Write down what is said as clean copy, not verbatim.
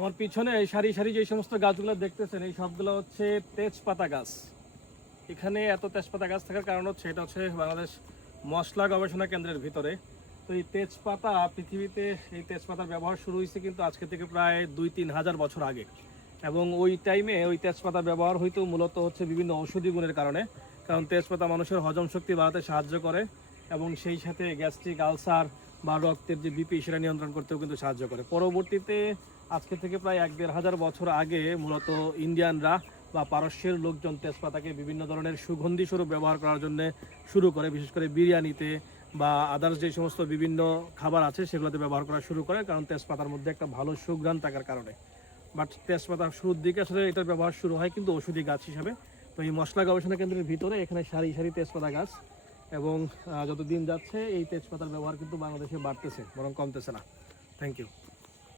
আমার পিছনে সারি সারি যে সমস্ত গাছগুলো দেখতেছেন এই সবগুলো হচ্ছে তেজপাতা গাছ। এখানে এত তেজপাতা গাছ থাকার কারণ হচ্ছে এটা হচ্ছে বাংলাদেশ মশলা গবেষণা কেন্দ্রের ভিতরে। তো এই তেজপাতা পৃথিবীতে এই তেজপাতার ব্যবহার শুরু হয়েছে কিন্তু আজকে থেকে প্রায় 2-3 হাজার বছর আগে। এবং ওই টাইমে ওই তেজপাতা ব্যবহার হইতো মূলত হচ্ছে বিভিন্ন ঔষধি গুণের কারণে। কারণ তেজপাতা মানুষের হজম শক্তি বাড়াতে সাহায্য করে এবং সেই সাথে গ্যাস্ট্রিক আলসার বা রক্তের যে বিপি সেটা নিয়ন্ত্রণ করতেও কিন্তু সাহায্য করে। পরবর্তীতে আজকে থেকে প্রায় 1-1.5 হাজার বছর আগে মূলত ইন্ডিয়ানরা বা পারস্যের লোকজন তেজপাতাকে বিভিন্ন ধরনের সুগন্ধি স্বরূপ ব্যবহার করার জন্য শুরু করে, বিশেষ করে বিরিয়ানিতে বা আদার্স যে সমস্ত বিভিন্ন খাবার আছে সেগুলোতে ব্যবহার করা শুরু করে, কারণ তেজপাতার মধ্যে একটা ভালো সুঘ্রাণ থাকার কারণে। বাট তেজপাতা শুরুর দিকে আসলে এটার ব্যবহার শুরু হয় কিন্তু ওষুধি গাছ হিসাবে। তো এই মশলা গবেষণা কেন্দ্রের ভিতরে এখানে সারি সারি তেজপাতা গাছ, এবং যত দিন যাচ্ছে এই তেজপাতার ব্যবহার কিন্তু বাংলাদেশে বাড়তেছে, বরং কমতেছে না। Thank you.